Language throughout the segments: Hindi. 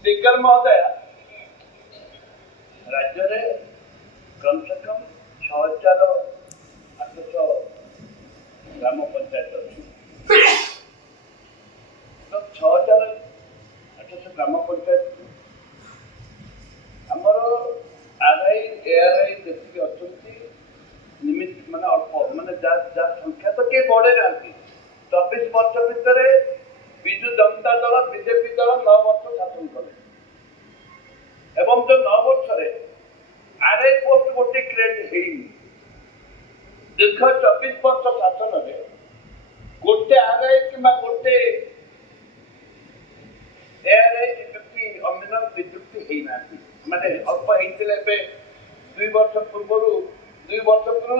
स्पीकर महोदय राज्य में कम से कम 6,800 ग्राम पंचायत अच्छी तो 6,800 ग्राम पंचायत आमर आरआई एआरआई जी अच्छा निमित मान अल्प मान संख्या तो कई बढ़े ना 24 वर्ष भितर विजु जनता दल बीजेपी दल 9 वर्ष शासन कले एवं जो 9 वर्ष आरआई पोस्ट गोटे क्रिएट दीर्घ 24 वर्ष शासन में गोटे आरआई कि गोटे एआरआई नियुक्ति अमिनल नियुक्ति होना माने अल्प होते 2 वर्ष पूर्व 2 वर्ष पूर्व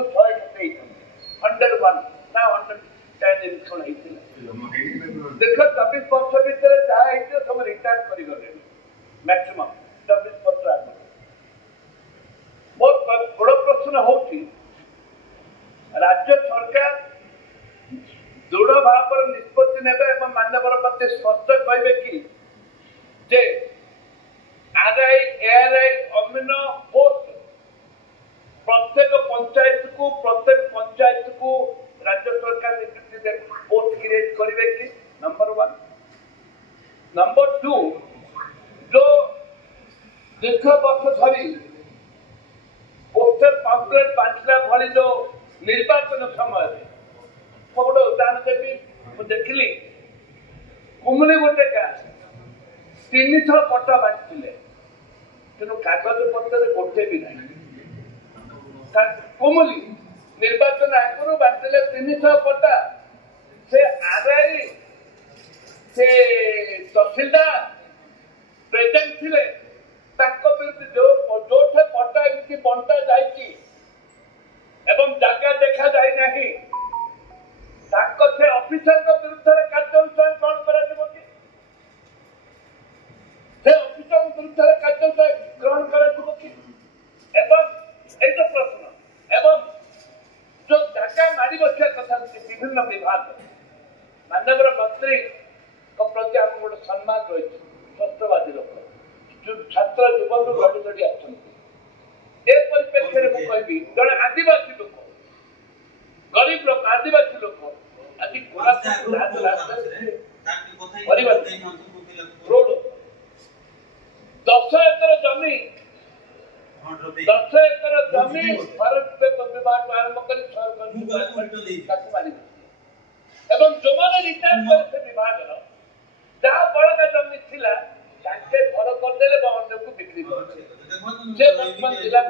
101 ना 110 इलेक्शन होता दीर्घ 24 वर्ष भितर जहाँ सब रिटायर कर मैक्सिमम 24 वर्ष आगे बहुत बड़ प्रश्न हो राज्य सरकार दृढ़ भाव निष्पत्ति ने मानवर मत स्पष्ट कहे कि जे आरआई एआरआई अमीन पोस्ट प्रत्येक पंचायत को राज्य सरकार नियुक्ति पोस्ट क्रिएट करेंगे कि नंबर 1 नंबर 2 जो दीर्घ वर्ष धरी पोस्टर पम्पलेट बांटला भली जो निर्वाचन समय गोटे उदाहरण देवी मुझे देखिली कुमली गोटे गाँ 300 पट्टा बांटते तेणु कागज पत्र गोटे भी ना कुमली निर्वाचन आगुरी बांटले 300 पट्टा से आरआई से तहसीलदार प्रेजेंट थे जो पट्टा एमती बंटा जाए जगह देखा जाए नहीं से ऑफिसर विरुद्ध कार्यानुष्ठान कौन ऑफिसर विरुद्ध कार्यानुष्ठान ग्रहण कर प्रश्न एवं जो जगह मारी बसा कथा विभिन्न विभाग माननीय मंत्री प्रति आम गोटे सम्मान रही स्वस्थवादी लोक छात्र जीवन लड़ी लड़ी आप्रेक्षे मुझे कहबी जड़े आदिवासी लोक गरीब लोक आदिवासी लोक आज रोड 10 एकर जमी 10 एकर जमी भारत विभाग आरंभ कर मारी एवं जो मैंने रिटायर कर विभाग जहाँ बड़का जमी थिला घर करदे अन्य को बिक्री कर जिला